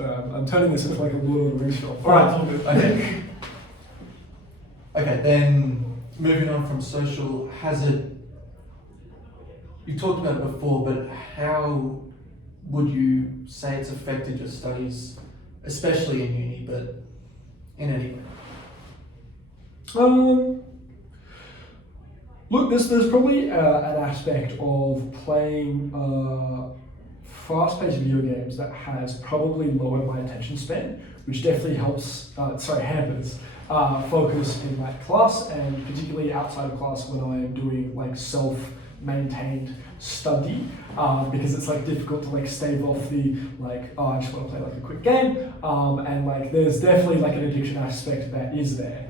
I'm turning this into like a Lord of the Rings film. Alright, okay. Okay, then moving on from social, has it, you talked about it before, but how would you say it's affected your studies, especially in uni, but in any way? Look, there's probably an aspect of playing fast-paced video games that has probably lowered my attention span, which definitely hampers focus in like class, and particularly outside of class when I'm doing like self-maintained study, because it's like difficult to like stave off the like, oh, I just want to play like a quick game, and like there's definitely like an addiction aspect that is there.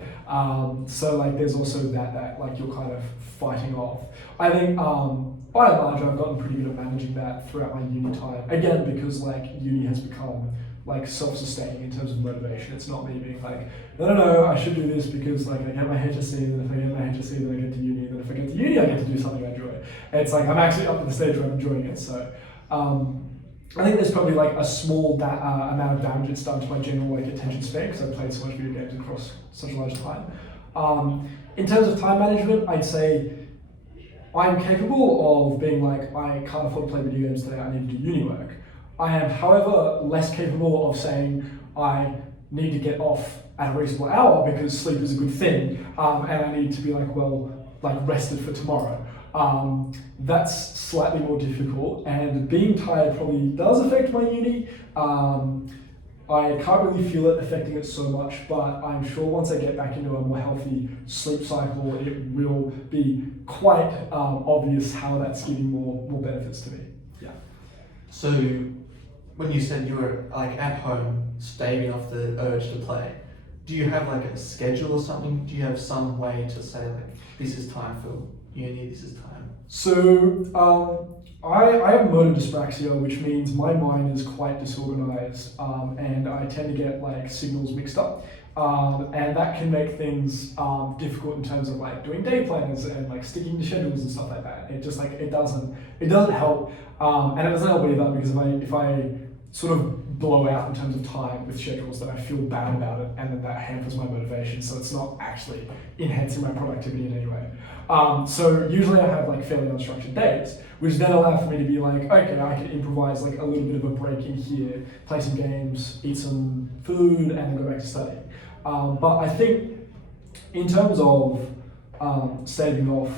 So like there's also that like you're kind of fighting off. I think by and large I've gotten pretty good at managing that throughout my uni time. Again, because like uni has become like self-sustaining in terms of motivation. It's not me being like, no, I should do this because like I get my HSC, and then if I get my HSC, then I get to uni, and then if I get to uni, I get to do something I enjoy. And it's like I'm actually up at the stage where I'm enjoying it. So I think there's probably like a small amount of damage it's done to my general like attention span because I've played so much video games across such a large time. In terms of time management, I'd say I'm capable of being like, I can't afford to play video games today, I need to do uni work. I am, however, less capable of saying I need to get off at a reasonable hour because sleep is a good thing, and I need to be like, well, like rested for tomorrow. That's slightly more difficult, and being tired probably does affect my uni. I can't really feel it affecting it so much, but I'm sure once I get back into a more healthy sleep cycle, it will be quite obvious how that's giving more benefits to me. Yeah. So when you said you were like at home staving off the urge to play, do you have like a schedule or something? Do you have some way to say like, this is time for uni, this is time? So I have motor dyspraxia, which means my mind is quite disorganized, and I tend to get like signals mixed up, and that can make things difficult in terms of like doing day plans and like sticking to schedules and stuff like that. It just like it doesn't help, and it doesn't help either because if I sort of blow out in terms of time with schedules, then I feel bad about it, and then that hampers my motivation. So it's not actually enhancing my productivity in any way. So usually I have like fairly unstructured days, which then allow for me to be like, okay, I can improvise like a little bit of a break in here, play some games, eat some food, and then go back to studying. But I think in terms of staving off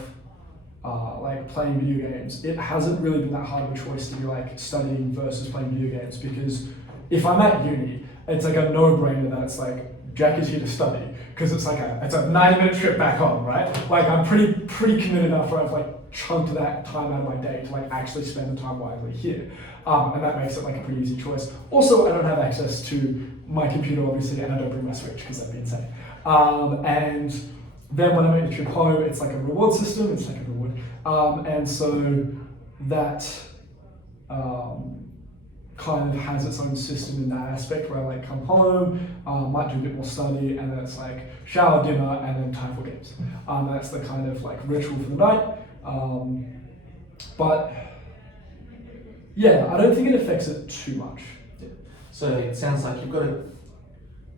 like playing video games, it hasn't really been that hard of a choice to be like studying versus playing video games, because if I'm at uni, it's like a no-brainer that it's like Jack is here to study, because it's like it's a 90-minute trip back home, right? Like I'm pretty committed enough where I've like chunked that time out of my day to like actually spend the time wisely here, and that makes it like a pretty easy choice. Also, I don't have access to my computer obviously, and I don't bring my Switch because that'd be insane. And then when I make the trip home, it's like a reward system. It's like a reward, and so that kind of has its own system in that aspect where I like come home, might do a bit more study, and then it's like shower, dinner, and then time for games. That's the kind of like ritual for the night. But yeah, I don't think it affects it too much. Yeah. So it sounds like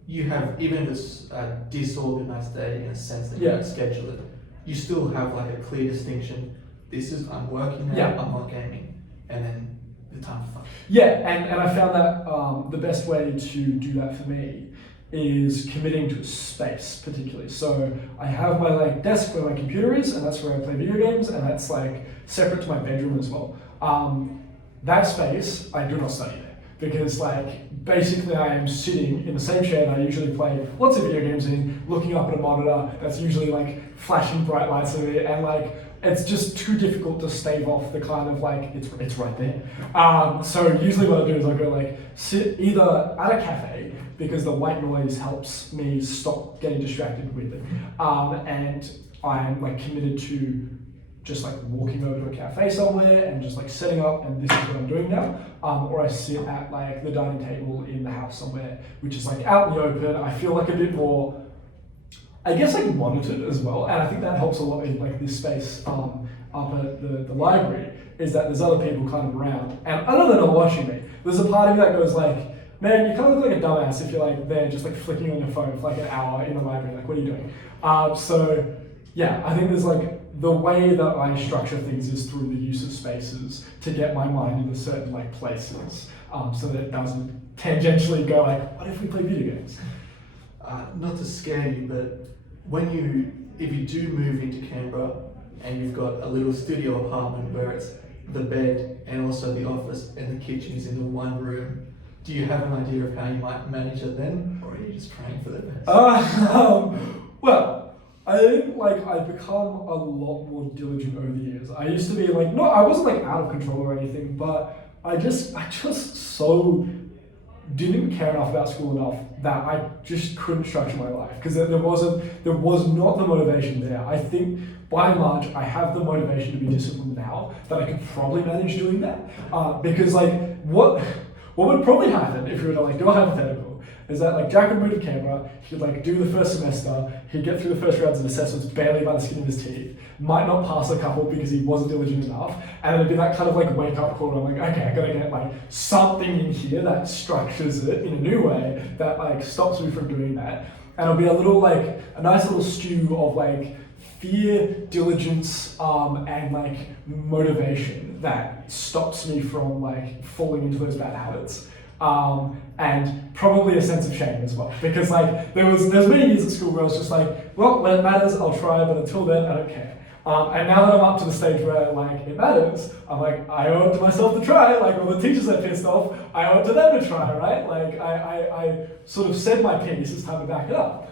you have, even if it's a disorganized day in a sense that you don't schedule it, you still have like a clear distinction. This is, I'm working now, I'm not gaming, and then the time for fun. Yeah, and I found that the best way to do that for me is committing to a space particularly. So I have my like desk where my computer is, and that's where I play video games, and that's like separate to my bedroom as well. That space, I do not study there, because like basically I am sitting in the same chair that I usually play lots of video games in, looking up at a monitor that's usually like flashing bright lights at it, and like it's just too difficult to stave off the kind of like, it's right there. So usually what I do is I go like sit either at a cafe, because the white noise helps me stop getting distracted with it, and I'm like committed to just like walking over to a cafe somewhere and just like setting up, and this is what I'm doing now. Or I sit at like the dining table in the house somewhere, which is like out in the open. I feel like a bit more, I guess, like monitored as well, and I think that helps a lot in like this space up at the library, is that there's other people kind of around, and other than not watching me, there's a part of me that goes like, man, you kind of look like a dumbass if you're like there just like flicking on your phone for like an hour in the library. Like, what are you doing? So yeah, I think there's like the way that I structure things is through the use of spaces to get my mind into certain like places, so that it doesn't tangentially go like, what if we play video games? Not to scare you, but if you do move into Canberra and you've got a little studio apartment where it's the bed and also the office and the kitchen is in the one room, do you have an idea of how you might manage it then, or are you just praying for the best? Well, I think like I've become a lot more diligent over the years. I used to be like, no, I wasn't like out of control or anything, but I just so didn't care enough about school enough that I just couldn't structure my life because there was not the motivation there. I think by and large I have the motivation to be disciplined now that I could probably manage doing that, because like what would probably happen if you were to like do a hypothetical is that like Jack would move to Canberra, he'd like do the first semester, he'd get through the first rounds of assessments barely by the skin of his teeth, might not pass a couple because he wasn't diligent enough, and it'd be that kind of like wake up call where I'm like, okay, I gotta get like something in here that structures it in a new way that like stops me from doing that. And it'll be a little like a nice little stew of like fear, diligence, and like motivation that stops me from like falling into those bad habits. And probably a sense of shame as well, because like there's many years at school where I was just like, well, when it matters, I'll try, but until then, I don't care. And now that I'm up to the stage where like it matters, I'm like, I owe it to myself to try. Like all the teachers that pissed off, I owe it to them to try, right? Like I sort of said my piece, it's time to back it up.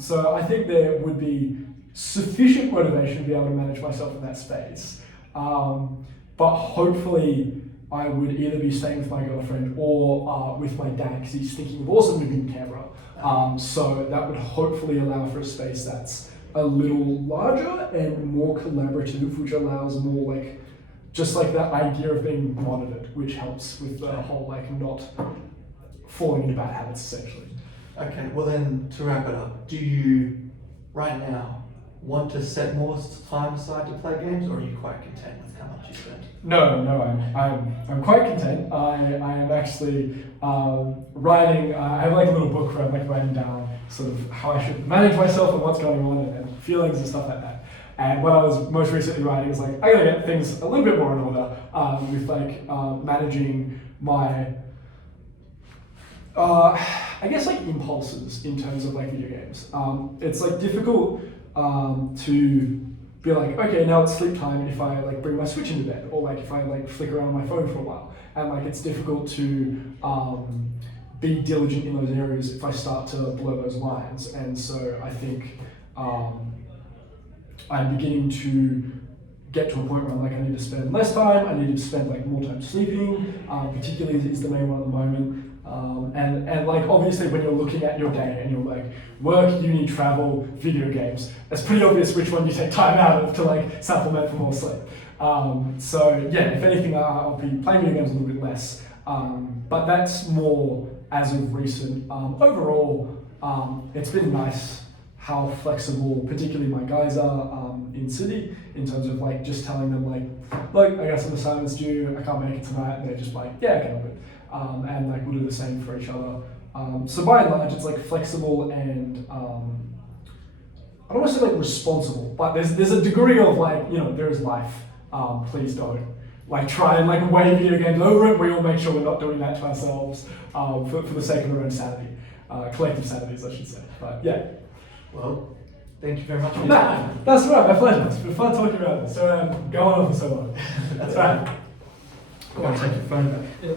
So I think there would be sufficient motivation to be able to manage myself in that space. But hopefully I would either be staying with my girlfriend or with my dad because he's thinking of also moving to Canberra. So that would hopefully allow for a space that's a little larger and more collaborative, which allows more like, just like that idea of being monitored, which helps with the whole like not falling into bad habits essentially. Okay, well then to wrap it up, do you right now want to set more time aside to play games, or are you quite content with how much you spend? No, I'm quite content. I am actually writing. I have like a little book where I'm like writing down sort of how I should manage myself and what's going on and feelings and stuff like that. And what I was most recently writing is like I gotta get things a little bit more in order with like managing my I guess like impulses in terms of like video games. It's like difficult to be like, okay, now it's sleep time if I like bring my Switch into bed, or like if I like flick around on my phone for a while. And like it's difficult to be diligent in those areas if I start to blur those lines. And so I think I'm beginning to get to a point where I'm like, I need to spend less time, I need to spend like more time sleeping, particularly is the main one at the moment. And like obviously when you're looking at your day and you're like work, uni, travel, video games, it's pretty obvious which one you take time out of to like supplement for more sleep. So yeah, if anything, I'll be playing video games a little bit less, but that's more as of recent. Overall, it's been nice how flexible, particularly my guys are in Sydney, in terms of like just telling them like, look, I got some assignments due, I can't make it tonight, and they're just like, yeah, I can help it. And like we'll do the same for each other. So by and large, it's like flexible and I don't want to say like responsible, but there's a degree of like, you know, there is life. Please don't like try and like weigh video games over it. We all make sure we're not doing that to ourselves for the sake of our own sanity, collective sanities, I should say. But yeah. Well, thank you very much for your time. That's right, my pleasure. It's been fun talking about this. So go on for so long. That's right. I'm going to take your phone back. Yeah.